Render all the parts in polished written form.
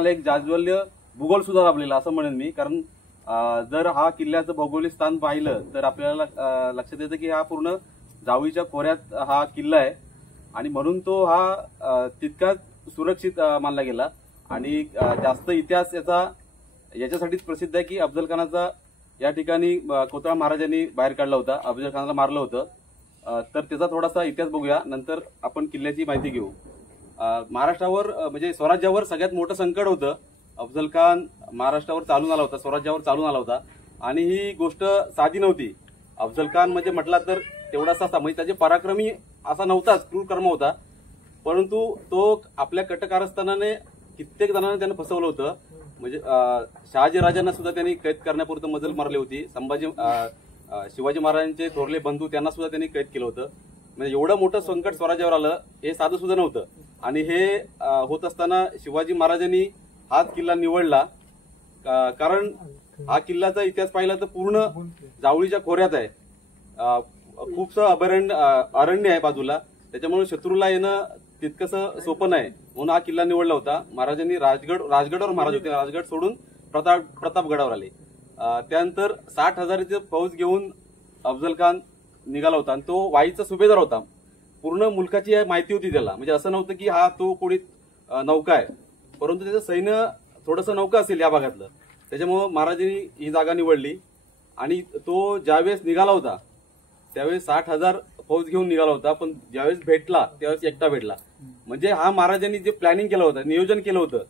किल्ल्याला एक जाज्वल्य भूगोल सुद्धा लाभलेला असं म्हणेन मी. कारण जर हा किल्ल्याचं भौगोलिक स्थान पाहिलं तर आपल्याला लक्षात येतं की हा पूर्ण जावळीच्या खोऱ्यात हा किल्ला आहे आणि म्हणून तो हा तितकाच सुरक्षित मानला गेला. आणि जास्त इतिहास याच्यासाठीच प्रसिद्ध आहे की अफजल खानाचा या ठिकाणी कोतवाल महाराजांनी बाहेर काढला होता, अफजल खानाला मारलं होतं. तर त्याचा थोडासा इतिहास बघूया, नंतर आपण किल्ल्याची माहिती घेऊ. महाराष्ट्रावर म्हणजे स्वराज्यावर सगळ्यात मोठं संकट होतं. अफजल खान महाराष्ट्रावर चालून आला होता, स्वराज्यावर चालून आला होता आणि ही गोष्ट साधी नव्हती. अफजल खान म्हणजे म्हटला तर तेवढासा म्हणजे त्याचे पराक्रमी असा नव्हताच, क्रूर कर्म होता. परंतु तो आपल्या कटकारस्थानाने कित्येक जणांना त्यानं फसवलं होतं. म्हणजे शहाजी राजांना सुद्धा त्यांनी कैद करण्यापुरतं मजल मारली होती. शिवाजी महाराजांचे थोरले बंधू त्यांना सुद्धा त्यांनी कैद केलं होतं. म्हणजे एवढं मोठं संकट स्वराज्यावर आलं हे साधं सुद्धा नव्हतं. आणि हे होत असताना शिवाजी महाराजांनी हाच किल्ला निवडला. कारण हा किल्ल्याचा इतिहास पाहिला तर पूर्ण जावळीच्या खोऱ्यात आहे, खूपसं अरण्य आहे बाजूला, त्याच्यामुळे शत्रूला येणं तितकंसं सोपं नाही, म्हणून हा किल्ला निवडला होता. महाराजांनी राजगडावर महाराज होते, राजगड सोडून प्रतापगडावर आले. त्यानंतर 60,000ची फौज घेऊन अफजल खान निघाला होता आणि तो वाईचा सुभेदार होता. पूर्ण मुलकाची माहिती होती त्याला. म्हणजे असं नव्हतं की हा तो कोणी नौका आहे, परंतु त्याचं सैन्य थोडंसं नौका असेल या भागातलं. त्याच्यामुळं महाराजांनी ही जागा निवडली आणि तो ज्यावेळेस निघाला होता त्यावेळेस 60,000 फौज घेऊन निघाला होता, पण ज्यावेळेस भेटला त्यावेळेस एकटा भेटला. म्हणजे हा महाराजांनी जे प्लॅनिंग केलं होतं, नियोजन केलं होतं,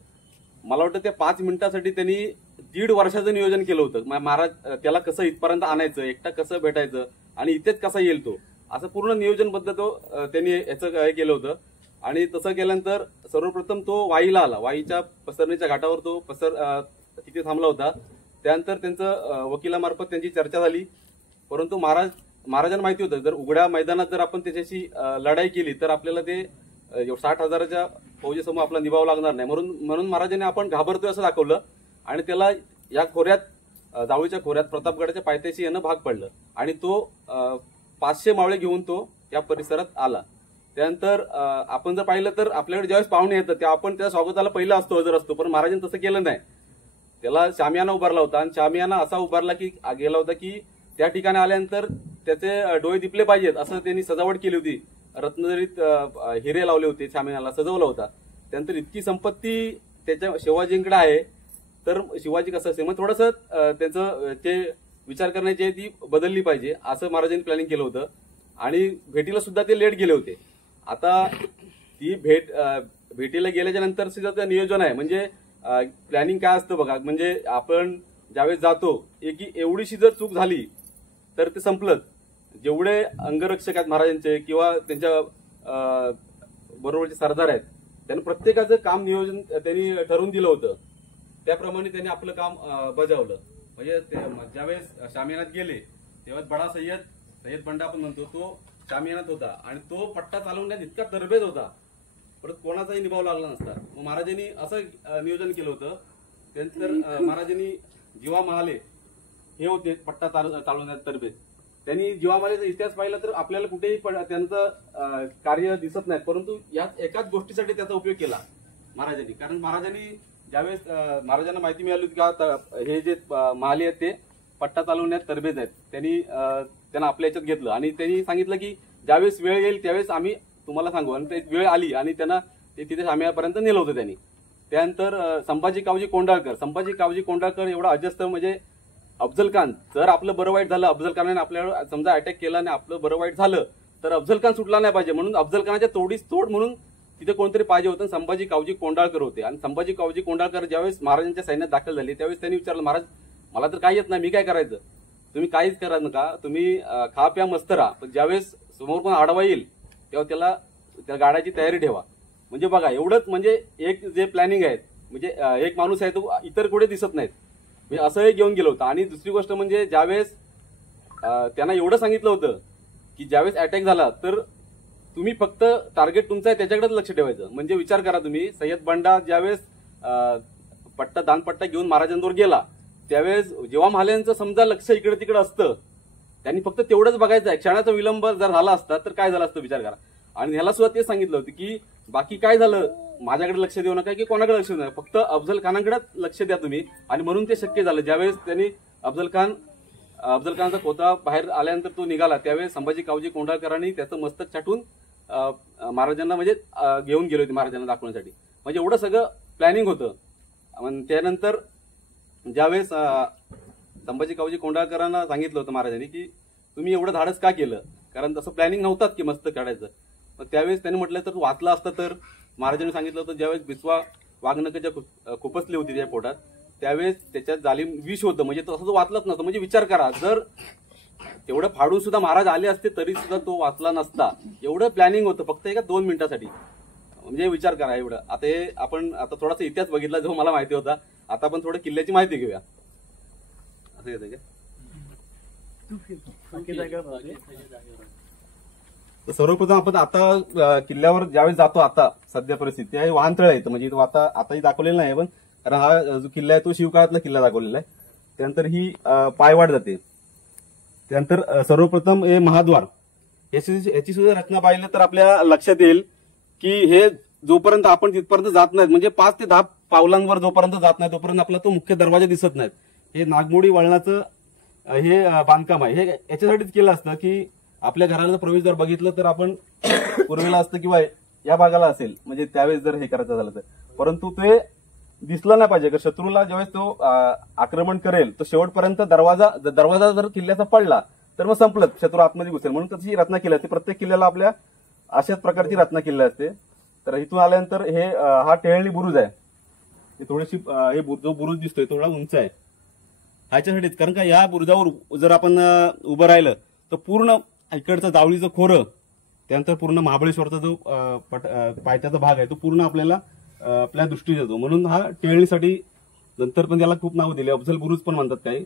मला वाटतं त्या 5 मिनिटासाठी त्यांनी 1.5 वर्षाचं नियोजन केलं होतं. महाराज त्याला कसं इथपर्यंत आणायचं, एकटा कसं भेटायचं आणि इथेच कसा येईल तो, असं पूर्ण नियोजनबद्ध त्यांनी याचं केलं होतं. आणि तसं केल्यानंतर सर्वप्रथम तो वाईला आला, वाईच्या पसरणीच्या घाटावर तो तिथे थांबला होता. त्यानंतर त्यांचं वकिलामार्फत त्यांची चर्चा झाली. परंतु महाराजांना माहिती होतं जर उघड्या मैदानात जर आपण त्याच्याशी लढाई केली तर आपल्याला ते 60,000च्या फौजेसमोर आपला निभाव लागणार नाही. म्हणून महाराजांनी आपण घाबरतोय असं दाखवलं आणि त्याला या खोऱ्यात जावळीच्या खोऱ्यात प्रतापगडाच्या पायथ्याशी येणं भाग पडलं आणि तो 500 मावळे घेऊन तो या परिसरात आला. त्यानंतर आपण जर पाहिलं तर आपल्याकडे ज्यावेळेस पाहुणे येतात तेव्हा आपण त्या स्वागताला पहिला हजर असतो, पण महाराजांनी तसं केलं नाही. त्याला शामियाना उभारला होता आणि शामियाना असा उभारला की गेला होता की त्या ठिकाणी आल्यानंतर त्याचे डोळे दिपले पाहिजेत असं त्यांनी सजावट केली होती. रत्नजरीत हिरे लावले होते, शामियानाला सजवला होता. त्यानंतर इतकी संपत्ती त्याच्या शिवाजींकडे आहे तर शिवाजी कसं असेल, मग थोडंसं त्याचं जे विचार करण्याची आहे ती बदलली पाहिजे असं महाराजांनी प्लॅनिंग केलं होतं. आणि भेटीला सुद्धा ते लेट गेले होते. आता ती भेटीला गेल्याच्या नंतर सुद्धा नियोजन आहे. म्हणजे प्लॅनिंग काय असतं बघा, म्हणजे आपण ज्यावेळेस जातो की एवढीशी जर चूक झाली तर ते संपलं. जेवढे अंगरक्षक आहेत महाराजांचे किंवा त्यांच्या बरोबरचे सरदार आहेत त्यांनी प्रत्येकाचं काम नियोजन त्यांनी ठरवून दिलं होतं, त्याप्रमाणे त्यांनी आपलं काम बजावलं. म्हणजे ज्यावेळेस शामियानात गेले तेव्हा बडा सय्यद बंडा आपण म्हणतो तो शामियानात होता आणि तो पट्टा चालवण्यात इतका तरबेज होता, परत कोणाचाही निभाव लागला नसता. मग महाराजांनी असं नियोजन केलं होतं. त्यानंतर महाराजांनी जीवा महाले हे होते पट्टा चालवण्यात तरबेज. त्यांनी जीवा महालेचा इतिहास पाहिला तर आपल्याला कुठेही त्यांचं कार्य दिसत नाही, परंतु याच एकाच गोष्टीसाठी त्याचा उपयोग केला महाराजांनी. कारण महाराजांनी ज्यावेळेस महाराजांना माहिती मिळाली की हे जे महाले आहेत ते पट्टा चालवण्यात तरबेज आहेत, त्यांना आपल्या याच्यात घेतलं आणि त्यांनी सांगितलं की ज्यावेळेस वेळ येईल त्यावेळेस आम्ही तुम्हाला सांगू. आणि ते वेळ आली आणि त्यांना ते तिथे शामियापर्यंत नेलं होतं त्यांनी. त्यानंतर संभाजी कावजी कोंडाळकर एवढा अजस्त्र, म्हणजे अफजल खान जर आपलं बरं वाईट झालं, अफजल खानाने आपल्यावर समजा अटॅक केला आणि आपलं बरं वाईट झालं तर अफजल खान सुटला नाही पाहिजे, म्हणून अफजल खानाच्या तोडीस तोड म्हणून तिथे कोणतरी पाहिजे होतं. संभाजी कावजी कोंडाळकर होते आणि संभाजी कावजी कोंडाळकर ज्यावेळेस महाराजांच्या सैन्यात दाखल झाले त्यावेळेस त्यांनी विचारलं, महाराज मला तर काही येत नाही, मी काय करायचं? तुम्ही काहीच करा नका, तुम्ही खा प्या मस्त राहा, पण ज्यावेळेस समोर कोण आडवा येईल तेव्हा त्या गाड्याची तयारी ठेवा. म्हणजे बघा एवढंच, म्हणजे एक जे प्लॅनिंग आहे, म्हणजे एक माणूस आहे तो इतर कुठे दिसत नाहीत, म्हणजे असंही घेऊन गेलं होतं. आणि दुसरी गोष्ट म्हणजे ज्यावेळेस त्यांना एवढं सांगितलं होतं की ज्यावेळेस अटॅक झाला तर तुम्ही फक्त टार्गेट तुमचं आहे त्याच्याकडेच लक्ष ठेवायचं. म्हणजे विचार करा तुम्ही, सय्यद बंडा ज्यावेळेस दानपट्टा घेऊन महाराजांवर गेला त्यावेळेस जेव्हा महाल्यांचं समजा लक्ष इकडे तिकडे असतं, त्यांनी फक्त तेवढंच बघायचं आहे. क्षणाचा विलंब जर झाला असता तर काय झालं असतं विचार करा. आणि ह्याला सुद्धा तेच सांगितलं होतं की बाकी काय झालं माझ्याकडे लक्ष देऊ नका की कोणाकडे लक्ष देऊ नका, फक्त अफजल खानाकडे लक्ष द्या तुम्ही. आणि म्हणून ते शक्य झालं. ज्यावेळेस त्यांनी अफजल खानाचा कोता बाहेर आल्यानंतर तो निघाला, त्यावेळेस संभाजी कावजी कोंढाळकरांनी त्याचं मस्तक छाटून महाराजांना म्हणजे घेऊन गेले होते महाराजांना दाखवण्यासाठी. म्हणजे एवढं सगळं प्लॅनिंग होतं. त्यानंतर ज्यावेळेस संभाजी कावजी कोंढाळकरांना सांगितलं होतं महाराजांनी की तुम्ही एवढं धाडस का केलं, कारण तसं प्लॅनिंग नव्हताच की मस्तक काढायचं. मग त्यावेळेस त्यांनी म्हटलं तर वाचलं असतं तर. महाराजांनी सांगितलं होतं ज्यावेळेस बिस्वा वाघनखं ज्या खुपसली होती त्या पोटात, त्यावेळेस त्याच्यात जालिम विष होतं. म्हणजे तसं वाचलंच नसतं. म्हणजे विचार करा, जर तेवढं फाडून सुद्धा महाराज आले असते तरी सुद्धा तो वाचला नसता. एवढं प्लॅनिंग होतं फक्त एका 2 मिनिटासाठी. म्हणजे विचार करा एवढं. आता हे आपण आता थोडासा इतिहास बघितला जो मला माहिती होता. आता आपण थोडं किल्ल्याची माहिती घेऊया. असं येतं का? सर्वप्रथम आपण आता किल्ल्यावर ज्यावेळेस जातो, आता सध्या परिस्थिती आहे वाहनतळ आहे. म्हणजे आताही दाखवलेलं नाही, पण कारण हा जो किल्ला आहे तो शिवकाळातला किल्ला दाखवलेला आहे. त्यानंतर ही पायवाट जाते. त्यानंतर सर्वप्रथम हे महाद्वार, याची सुद्धा रचना पाहिलं तर आपल्या लक्षात येईल की हे जोपर्यंत आपण तिथपर्यंत जात नाहीत, म्हणजे 5 ते 10 पावलांवर जोपर्यंत जात नाही तोपर्यंत आपला तो मुख्य दरवाजा दिसत नाहीत. हे नागमोडी वळणाचं हे बांधकाम आहे. हे याच्यासाठीच केलं असतं की आपल्या घराला प्रवेशद्वार बघितलं तर आपण पूर्वेला असतं किंवा या भागाला असेल, म्हणजे त्यावेळेस जर हे करायचं झालं तर. परंतु ते दिसलं नाही पाहिजे. शत्रूला ज्यावेळेस तो आक्रमण करेल तो शेवटपर्यंत दरवाजा जर किल्ल्याचा पडला तर मग संपलं, शत्रू आतमध्ये घुसेल. म्हणून तशी रचना केली असते. प्रत्येक किल्ल्याला आपल्या अशाच प्रकारची रचना केली असते. तर इथून आल्यानंतर हे हा टेहळणी बुरुज आहे. थोडीशी हे जो बुरुज दिसतोय थोडा उंच आहे. ह्याच्यासाठीच, कारण का या बुरुजावर जर आपण उभं राहिलं तर पूर्ण इकडचं जावळीचं खोरं, त्यानंतर पूर्ण महाबळेश्वरचा जो पायथ्याचा भाग आहे तो पूर्ण आपल्या दृष्टीस येतो. म्हणून हा टेहळणीसाठी नंतर पण त्याला खूप नाव दिले, अफजल बुरुज पण म्हणतात काही.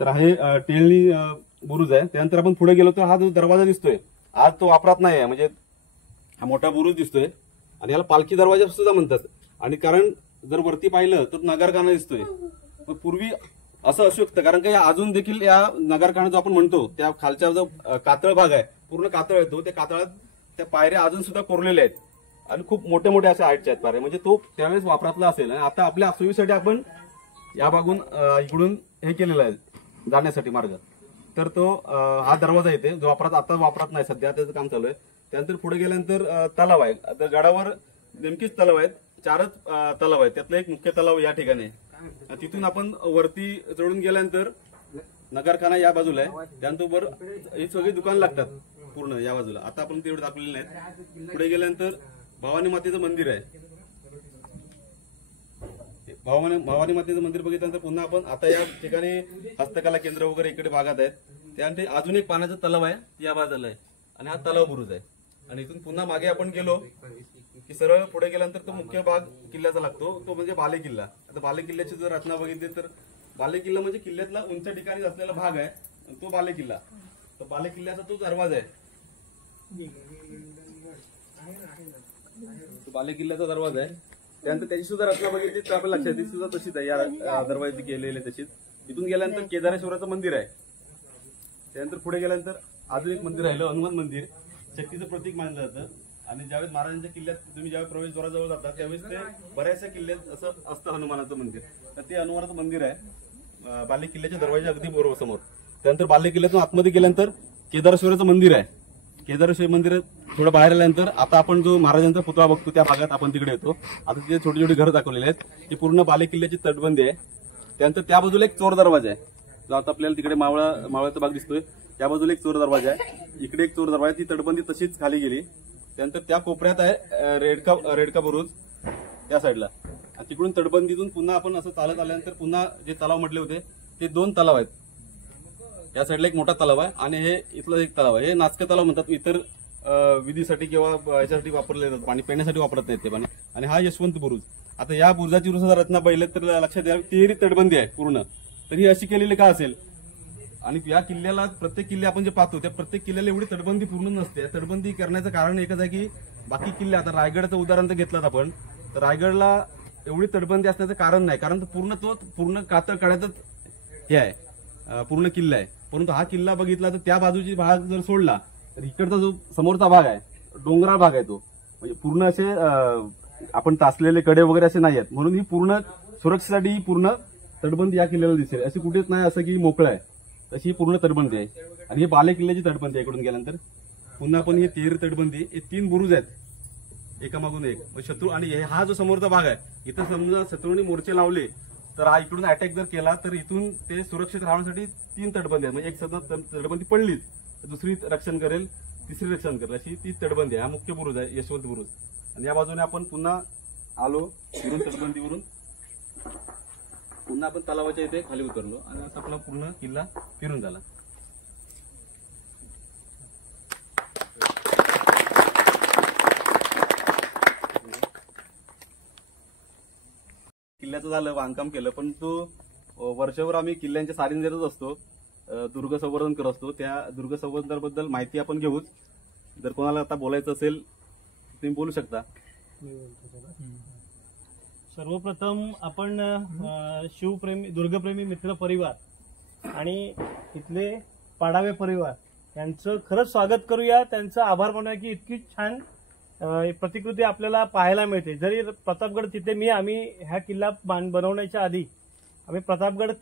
तर हे टेहळणी बुरुज आहे. त्यानंतर आपण पुढे गेलो तर हा जो दरवाजा दिसतोय आज तो वापरात नाही आहे. म्हणजे हा मोठा बुरुज दिसतोय आणि याला पालखी दरवाजा सुद्धा म्हणतात. आणि कारण जर वरती पाहिलं तर नगारखाना दिसतोय. पण पूर्वी असं असू शकतं, कारण की अजून देखील या नगारखाना जो आपण म्हणतो त्या खालचा जो कातळ भाग आहे पूर्ण कातळ येतो. त्या कातळात त्या पायऱ्या अजून सुद्धा कोरलेल्या आहेत आणि खूप मोठे मोठे अशा हाईटच्या आहेत पायऱ्या. म्हणजे तो त्यावेळेस वापरातला असेल. आणि आता आपल्या सोयीसाठी आपण या भागून इकडून हे केलेलं आहे जाण्यासाठी मार्ग. तर तो हा दरवाजा येते जो आता वापरात नाही, सध्या त्याचं काम चालू आहे. त्यानंतर पुढे गेल्यानंतर तलाव आहे. आता गडावर नेमकीच तलाव आहेत, 4च तलाव आहेत. त्यातलं एक मुख्य तलाव या ठिकाणी आहे. तिथून आपण वरती चढून गेल्यानंतर नगरखाना या बाजूला आहे. त्यानंतर वर ही सगळी दुकानं लागतात पूर्ण या बाजूला. आता आपण तेवढे दाखवलेले नाहीत. पुढे गेल्यानंतर भवानी मातेचं मंदिर आहे. भवानी मातेचं मंदिर बघितल्यानंतर पुन्हा आपण आता या ठिकाणी हस्तकला केंद्र वगैरे इकडे भागात आहेत. त्यानंतर अजून एक पाण्याचा तलाव आहे या बाजूला आहे आणि हा तलाव बुरुज आहे. आणि इथून पुन्हा मागे आपण गेलो की सरळ पुढे गेल्यानंतर तो मुख्य भाग किल्ल्याचा लागतो, तो म्हणजे बाले किल्ला. आता बाले किल्ल्याची जर रचना बघितली तर बाले किल्ला म्हणजे किल्ल्यातला उंच ठिकाणी असलेला भाग आहे, तो बाले किल्ला. तर बाले किल्ल्याचा तो दरवाजा आहे, तो बाले किल्ल्याचा दरवाजा आहे. त्यानंतर त्याची सुद्धा रचना बघितली तर आपल्या लक्षात ती सुद्धा तशीच आहे, या दरवाजाची केलेली तशीच. इथून गेल्यानंतर केदारेश्वराचं मंदिर आहे. त्यानंतर पुढे गेल्यानंतर अजून एक मंदिर राहिलं, हनुमान मंदिर. शक्तीचं प्रतीक मानलं जातं. आणि ज्यावेळेस महाराजांच्या किल्ल्यात तुम्ही ज्यावेळेस प्रवेशद्वाराजवळ जाता त्यावेळेस ते बऱ्याचशा किल्ल्यात असं असतं हनुमानाचं मंदिर. तर ते हनुमानाचं मंदिर आहे बाले किल्ल्याच्या दरवाजा अगदी बरोबर समोर. त्यानंतर बाले किल्ल्यातून आतमध्ये गेल्यानंतर केदारेश्वराचं मंदिर आहे. केदारेश्वर मंदिर थोडं बाहेर आल्यानंतर आता आपण जो महाराजांचा पुतळा बघतो त्या भागात आपण तिकडे येतो. आता तिथे छोटी छोटी घरं दाखवलेली आहेत. ही पूर्ण बाले किल्ल्याची तटबंदी आहे. त्यानंतर त्या बाजूला एक चोर दरवाजा आहे, जो आता आपल्याला तिकडे मावळाचा भाग दिसतोय. त्या बाजूला एक चोर दरवाजा आहे, इकडे एक चोर दरवाजा. ती तटबंदी तशीच खाली गेली. त्यानंतर त्या कोपऱ्यात आहे रेडका बुरुज त्या साईडला. तिकडून तटबंदीतून पुन्हा आपण असं चालत आल्यानंतर पुन्हा जे तलाव म्हटले होते ते 2 तलाव आहेत. या साईडला एक मोठा तलाव आहे आणि हे इथलं एक तलाव आहे. हे नाचकं तलाव म्हणतात. इतर विधीसाठी किंवा याच्यासाठी वापरले जातात, पाणी पिण्यासाठी वापरत नाहीत ते पाणी. आणि हा यशवंत बुरुज. आता या बुरुजाची रचना पाहिलं तर लक्षात द्या, तिहेरी तटबंदी आहे पूर्ण. तर ही अशी केलेली का असेल? आणि या किल्ल्याला प्रत्येक किल्ले आपण जे पाहतो त्या प्रत्येक किल्ल्याला एवढी तटबंदी पूर्ण नसते. तटबंदी करण्याचं कारण एकच आहे की बाकी किल्ले, आता रायगडचं उदाहरण तर घेतलं आपण, तर रायगडला एवढी तटबंदी असण्याचं कारण नाही, कारण तो पूर्ण कातळ काढ्यातच हे आहे, पूर्ण किल्ला आहे. परंतु हा किल्ला बघितला तर त्या बाजूची भाग जर सोडला तर इकडचा जो समोरचा भाग आहे डोंगराळ भाग आहे, तो म्हणजे पूर्ण असे आपण तासलेले कडे वगैरे असे नाही आहेत, म्हणून ही पूर्ण सुरक्षेसाठी ही पूर्ण तटबंदी या किल्ल्याला दिसेल. अशी कुठेच नाही असं की मोकळं आहे, तशी ही पूर्ण तटबंदी आहे. आणि हे बाले किल्ल्याची तटबंदी आहे. इकडून गेल्यानंतर पुन्हा आपण ही 13 तटबंदी, हे 3 बुरुज आहेत एकामागून एक. शत्रू आणि हा जो समोरचा भाग आहे, इथं समजा शत्रूंनी मोर्चे लावले तर हा इकडून अटॅक जर केला तर इथून ते सुरक्षित राहण्यासाठी 3 तटबंदी आहेत. म्हणजे एक सतत तटबंदी पडलीच तर दुसरी रक्षण करेल, तिसरी रक्षण करेल, अशी ती तटबंदी आहे. हा मुख्य बुरुज आहे यशवंत बुरुज. आणि या बाजूने आपण पुन्हा आलो फिरून तटबंदीवरून, पुन्हा आपण तलावाच्या इथे खाली उतरलो आणि असं आपला पूर्ण किल्ला फिरून झाला. किल्ल्याचं झालं, बांधकाम केलं, पण तो वर्षभर आम्ही किल्ल्यांच्या सारीन देतच असतो, दुर्ग संवर्धन करत असतो. त्या दुर्ग संवर्धनाबद्दल माहिती आपण घेऊच. जर कोणाला आता बोलायचं असेल तुम्ही बोलू शकता. सर्वप्रथम आपण शिवप्रेमी, दुर्गप्रेमी मित्र परिवार आणि इथले पाडावे परिवार यांचं खरंच स्वागत करूया. त्यांचं आभार मानूया की इतकी छान प्रतिकृती आपल्याला पाहायला मिळते. जरी प्रतापगड तिथे आम्ही ह्या किल्ला बनवण्याच्या आधी आम्ही प्रतापगड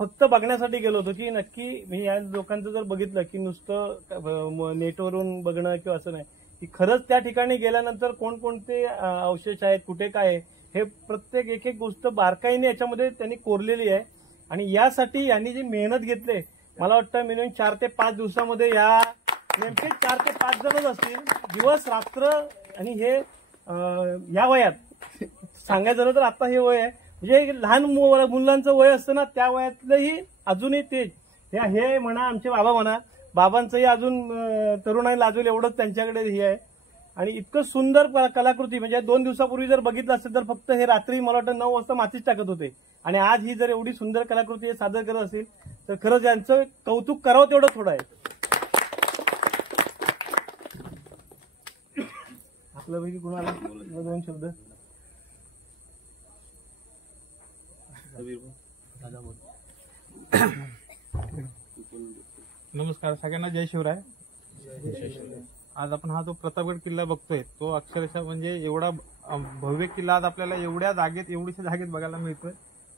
फक्त बघण्यासाठी गेलो होतो की नक्की मी या लोकांचं जर बघितलं की नुसतं नेटवरून बघणं किंवा असं नाही, की खरंच त्या ठिकाणी गेल्यानंतर कोणकोणते अवशेष आहेत, कुठे काय, हे प्रत्येक एक गोष्ट बारकाईने याच्यामध्ये त्यांनी कोरलेली आहे. आणि यासाठी यांनी जी मेहनत घेतली, मला वाटतं मिनिमम 4 ते 5 दिवसामध्ये या नेमके 4 ते 5 जणच असतील, दिवस रात्र. आणि हे या वयात सांगायचं झालं तर आता हे वय आहे, म्हणजे लहान मुलांचं वय असतं ना, त्या वयातलंही अजूनही ते हे म्हणा, आमचे बाबा म्हणा, बाबांचंही अजून तरुणाई लाजवेल एवढंच त्यांच्याकडे हे आहे. आणि इतकं सुंदर कलाकृती, म्हणजे 2 दिवसापूर्वी जर बघितलं असेल तर फक्त हे रात्री मला वाटतं 9 वाजता मातीच टाकत होते, आणि आज ही जर एवढी सुंदर कलाकृती हे सादर करत असेल तर खरंच यांचं कौतुक करावं तेवढं थोडं आहे. आपल्यापैकी कुणाला 2 शब्द? नमस्कार सगळ्यांना, जय शिवराय. आज आपण हा जो प्रतापगड किल्ला बघतोय तो अक्षरशः म्हणजे एवढा भव्य किल्ला आज आपल्याला एवढ्या जागेत, एवढीशा जागेत बघायला मिळतोय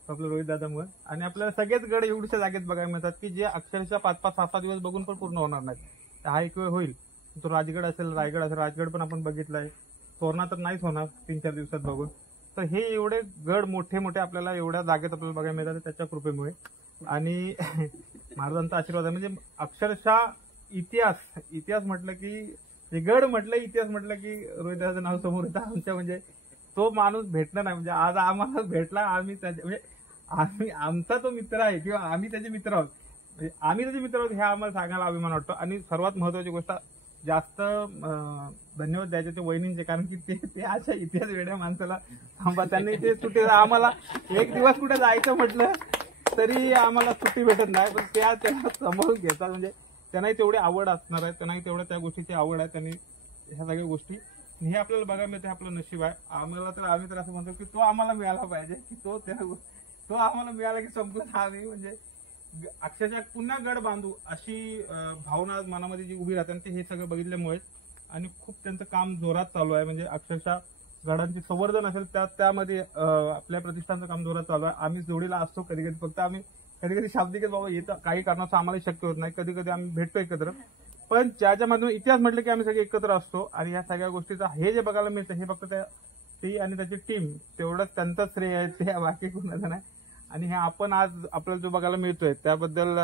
आपल्या रोहित दादामुळे. आणि आपल्याला सगळेच गड एवढीशा जागेत बघायला मिळतात की जे अक्षरशः 5-5, 6-6 दिवस बघून पण पूर्ण होणार नाहीत. हा एक वेळ होईल. तो राजगड असेल, रायगड असेल, राजगड पण आपण बघितलाय, तोरणा तर नाहीच होणार 3-4 दिवसात बघून. तर हे एवढे गड मोठे मोठे आपल्याला एवढ्या जागेत आपल्याला बघायला मिळतात त्याच्या कृपेमुळे आणि महाराजांचा आशीर्वाद आहे. म्हणजे अक्षरशः इतिहास म्हटलं की गड म्हटलं, इतिहास म्हटलं की रोहिदाचं नाव समोर येतं आमच्या. म्हणजे तो माणूस भेटणार नाही, म्हणजे आज आम्हाला भेटला. आम्ही आमचा तो मित्र आहे किंवा आम्ही त्याचे मित्र आहोत, म्हणजे आम्ही त्याचे मित्र आहोत हे आम्हाला सांगायला अभिमान वाटतो. आणि सर्वात महत्वाची गोष्ट, जास्त धन्यवाद द्यायचे ते वहिनींचे, कारण की ते अशा इतिहास वेड्या माणसाला थांबा, त्यांनी ते सुट्टी, आम्हाला एक दिवस कुठे जायचं म्हटलं तरी आम्हाला सुट्टी भेटत नाही, पण त्याला सांभाळून घेतात. म्हणजे त्यांनाही तेवढी आवड असणार आहे, त्यांनाही तेवढ्या त्या गोष्टीची आवड आहे. त्यांनी ह्या सगळ्या गोष्टी हे आपल्याला बघायला मिळते, आपलं नशीब आहे. आम्ही तर असं म्हणतो की तो आम्हाला मिळाला पाहिजे, की तो आम्हाला मिळाला की संपूर्ण आम्ही म्हणजे अक्षरशः पुन्हा गड बांधू अशी भावना आज मनामध्ये जी उभी राहते. आणि ते हे सगळं बघितल्यामुळे आणि खूप त्यांचं काम जोरात चालू आहे. म्हणजे अक्षरशः गडांचे संवर्धन असेल त्यामध्ये आपल्या प्रतिष्ठानचं काम जोरात चालू आहे. आम्ही जोडीला असतो कधी कधी, फक्त आम्ही कधी शाब्दिक बाबा येतं, काही कारणाचं आम्हाला शक्य होत नाही, कधी कधी आम्ही भेटतो एकत्र, पण ज्याच्या माध्यमातून इतिहास म्हटलं की आम्ही सगळे एकत्र असतो. आणि या सगळ्या गोष्टीचा हे जे बघायला मिळतं हे फक्त ती आणि त्याची टीम तेवढंच त्यांचं श्रेय आहे, ते बाकी कोणाचं नाही. आणि हे आपण आज आपल्याला जो बघायला मिळतोय त्याबद्दल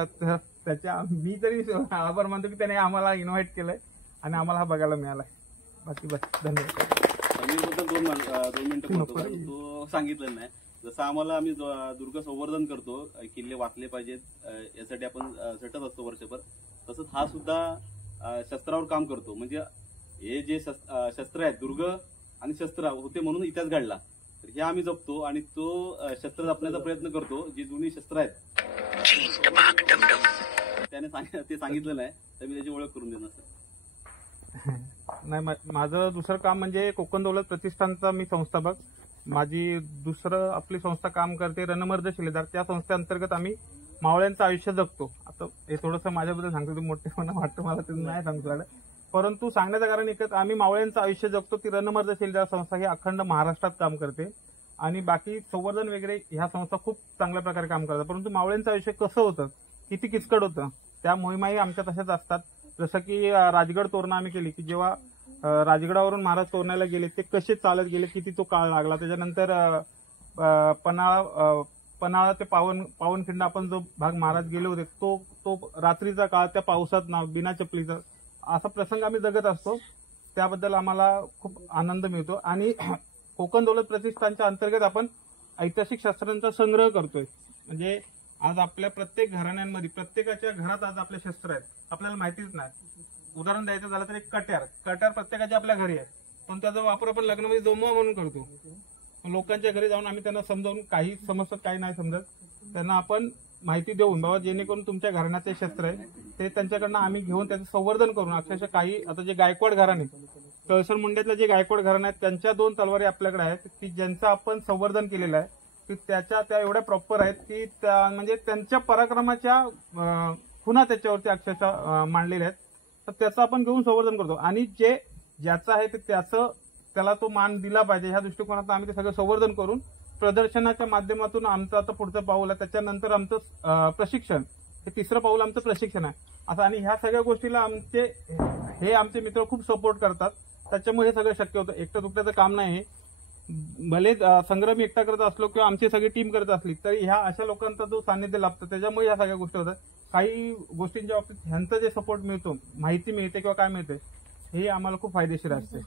मी तरी आभार मानतो की त्याने आम्हाला इन्व्हाइट केलंय आणि आम्हाला हा बघायला मिळालाय. बाकी बस, धन्यवाद. समीरबद्दल 2 मिनिटं बोलतो, कारण तो सांगितलं नाही. जसं आम्हाला आम्ही दुर्ग संवर्धन करतो, किल्ले वाचले पाहिजेत यासाठी आपण झटत असतो वर्षभर, तसंच हा सुद्धा शस्त्रावर काम करतो. म्हणजे हे जे शस्त्र आहेत, दुर्ग आणि शस्त्र होते म्हणून इतिहास घडला, तर हे आम्ही जपतो आणि तो शस्त्र जपण्याचा प्रयत्न करतो. जी जुनी शस्त्र आहेत त्याने ते सांगितलं नाही, तर मी त्याची ओळख करून देणार सर. नाही, माझं दुसरं काम म्हणजे कोकण दौलत प्रतिष्ठानचा मी संस्थापक. माझी दुसरं आपली संस्था काम करते रणमर्द शिलेदार, त्या संस्थेअंतर्गत आम्ही मावळ्यांचं आयुष्य जगतो. आता हे थोडंसं माझ्याबद्दल सांगतो, ते मोठेपणा वाटतं मला, ते नाही सांगतो. परंतु सांगण्याचं कारण एकच, आम्ही मावळ्यांचं आयुष्य जगतो ती रणमर्द शेलदार संस्था ही अखंड महाराष्ट्रात काम करते आणि बाकी संवर्धन वगैरे ह्या संस्था खूप चांगल्या प्रकारे काम करतात, परंतु मावळ्यांचं आयुष्य कसं होतं, किती किचकट होतं, त्या मोहिमाही आमच्या तशाच असतात. जसं की राजगड तोरणा आम्ही केली की जेव्हा राजगडावरून महाराज तोरण्याला गेले ते कसे चालत गेले, किती तो काळ लागला. त्याच्यानंतर पन्हाळा ते पावनखिंड आपण जो भाग महाराज गेले होते तो रात्रीचा काळ त्या पावसात ना बिना चपलीचा असा प्रसंग आम्ही जगत असतो. त्याबद्दल आम्हाला खूप आनंद मिळतो. आणि कोकण दौलत प्रतिष्ठानच्या अंतर्गत आपण ऐतिहासिक शस्त्रांचा संग्रह करतोय. म्हणजे आज आपल्या प्रत्येक घराण्यांमध्ये प्रत्येकाच्या घरात आज आपले शस्त्र आहेत, आपल्याला माहितीच नाही. उदाहरण द्यायचं झालं तर एक कट्यार प्रत्येकाच्या आपल्या घरी आहे, पण त्याचा वापर आपण लग्नामध्ये जोमवा म्हणून करतो. लोकांच्या घरी जाऊन आम्ही त्यांना समजावून, काही समजतात काही नाही समजत, त्यांना आपण माहिती देऊन बाबा जेणेकरून तुमच्या घराण्याचे शस्त्र आहे ते त्यांच्याकडनं आम्ही घेऊन त्याचं संवर्धन करून, अक्षरशः काही आता जे गायकवाड घराणे तळसर मुंड्यातले जे गायकवाड घराणे आहेत त्यांच्या 2 तलवारी आपल्याकडे आहेत की ज्यांचं आपण संवर्धन केलेलं आहे, की त्या एवढ्या प्रॉपर आहेत की म्हणजे त्यांच्या पराक्रमाच्या खुणा त्याच्यावरती अक्षरशः मांडलेल्या आहेत. तर त्याचं आपण घेऊन संवर्धन करतो आणि ज्याचं आहे ते त्याला तो मान दिला पाहिजे ह्या दृष्टिकोनातून आम्ही ते सगळं संवर्धन करून प्रदर्शनाच्या माध्यमातून आमचं आता पुढचं पाऊल आहे. त्याच्यानंतर आमचं प्रशिक्षण, हे तिसरं पाऊल आमचं प्रशिक्षण आहे असं. आणि ह्या सगळ्या गोष्टीला आमचे मित्र खूप सपोर्ट करतात, त्याच्यामुळे हे सगळं शक्य होतं. एकटं दुकट्याचं काम नाही हे. भले संग्रह मी एकटा करत असलो किंवा आमची सगळी टीम करत असली तरी ह्या अशा लोकांचा जो सानिध्य लाभतं त्याच्यामुळे ह्या सगळ्या गोष्टी होतात. काही गोष्टींच्या बाबतीत ह्यांचं जे सपोर्ट मिळतो, माहिती मिळते किंवा काय मिळते, हे आम्हाला खूप फायदेशीर असते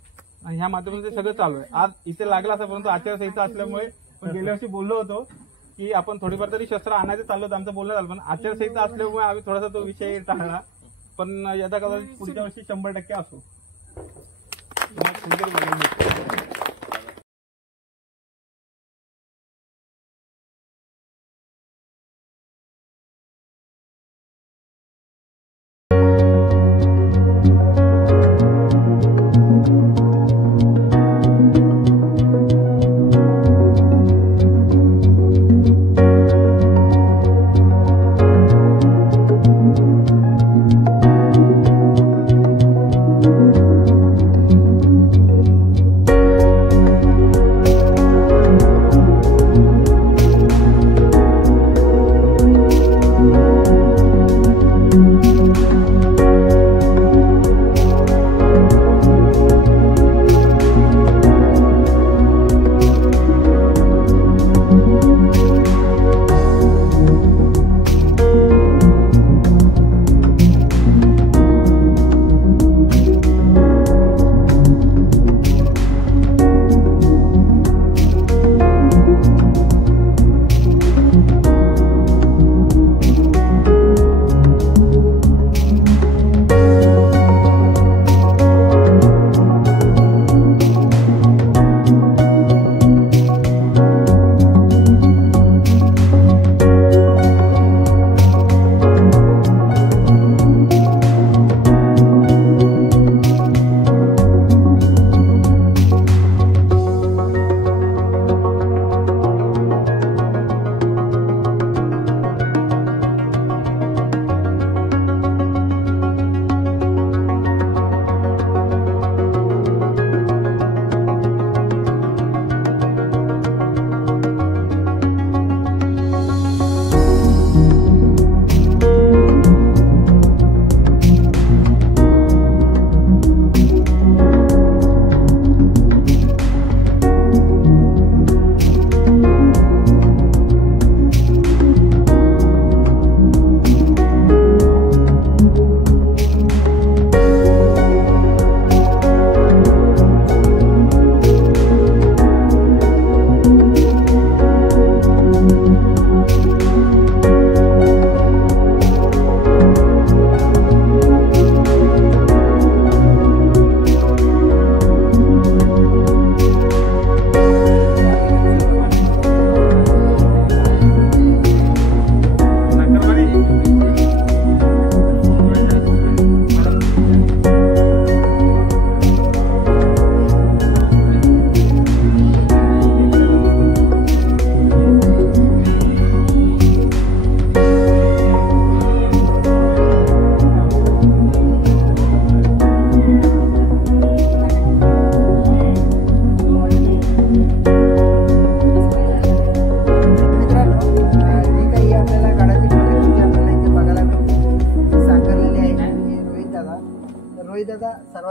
आणि ह्या माध्यमातून ते सगळं चालू आहे. आज इथे लागला असं, परंतु आचारसंहिता असल्यामुळे गेल्या वर्षी बोललो होतो की आपण थोडीफार तरी शस्त्र आणायचं चाललं होतं, आमचं बोलणं झालं, पण आचारसंहिता असल्यामुळे आम्ही थोडासा तो विषय टाळला. पण यदा कदाचित पुढच्या वर्षी 100% असो.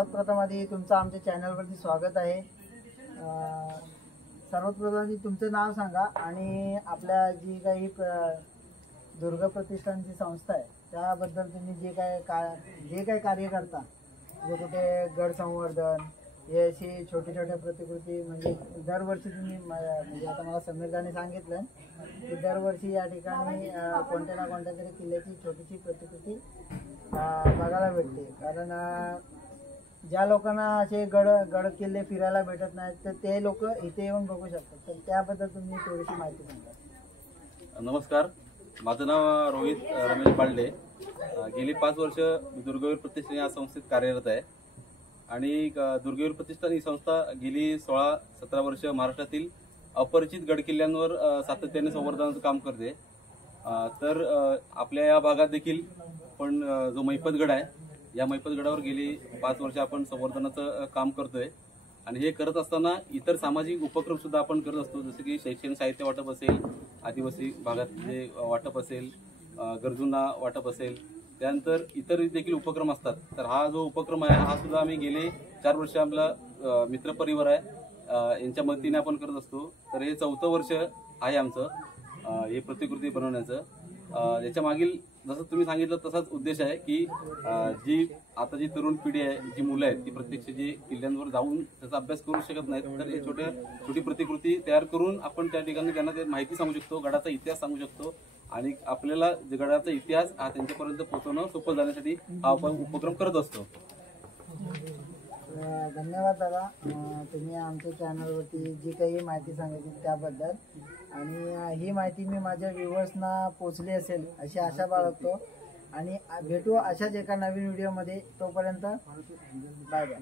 सर्वात प्रथम आधी तुमचं आमच्या चॅनलवरती स्वागत आहे. सर्वात प्रथम आधी तुमचं नाव सांगा आणि आपल्या जी काही दुर्गा प्रतिष्ठानची संस्था आहे त्याबद्दल तुम्ही जे काय कार्य करता, जे कुठे गड संवर्धन हे अशी छोटी छोट्या प्रतिकृती म्हणजे दरवर्षी तुम्ही म्हणजे आता मला समीरदाने सांगितलं की दरवर्षी या ठिकाणी कोणत्या ना कोणत्या तरी किल्ल्याची छोटीशी प्रतिकृती बघायला भेटते. कारण ज्या लोकांना असे गड किल्ले फिरायला भेटत नाहीत तर ते लोक इथे येऊन बघू शकतात. तर त्याबद्दल तुम्ही थोडीशी माहिती सांगा. नमस्कार, माझं नाव रोहित रमेश पांडे. गेली 5 वर्ष मी दुर्गावीर प्रतिष्ठान या संस्थेत कार्यरत आहे आणि दुर्गावीर प्रतिष्ठान ही संस्था गेली 16-17 वर्ष महाराष्ट्रातील अपरिचित गडकिल्ल्यांवर सातत्याने संवर्धनाचं काम करते. तर आपल्या या भागात देखील पण जो मैपतगड आहे या मैपतगडावर गेली 5 वर्ष आपण संवर्धनाचं काम करतोय आणि हे करत असताना इतर सामाजिक उपक्रम सुद्धा आपण करत असतो, जसे की शैक्षणिक साहित्य वाटप असेल, आदिवासी भागातले वाटप असेल, गरजूंना वाटप असेल, त्यानंतर इतर देखील उपक्रम असतात. तर हा जो उपक्रम आहे हा सुद्धा आम्ही गेले 4 वर्ष आपला मित्रपरिवार आहे यांच्या मदतीने आपण करत असतो. तर हे 4थं वर्ष आहे आमचं हे प्रतिकृती बनवण्याचं. याच्या मागील जसं तुम्ही सांगितलं तसाच उद्देश आहे की जी तरुण पिढी आहे, जी मुलं आहेत ती प्रत्यक्ष जी किल्ल्यांवर जाऊन त्याचा अभ्यास करू शकत नाहीत, तर हे छोटी प्रतिकृती तयार करून आपण त्या ठिकाणी त्यांना ते माहिती सांगू शकतो, गडाचा इतिहास सांगू शकतो आणि आपल्याला गडाचा इतिहास हा त्यांच्यापर्यंत पोहोचवणं सोपं जाण्यासाठी हा उपक्रम करत असतो. धन्यवाद दादा, तुम्ही आमच्या चॅनलवरती जी काही माहिती सांगितली त्याबद्दल. आणि ही माहिती मी माझ्या व्ह्युअर्सना पोचली असेल अशी आशा बाळगतो आणि भेटू अशाच एका नवीन व्हिडिओमध्ये. तोपर्यंत बाय बाय.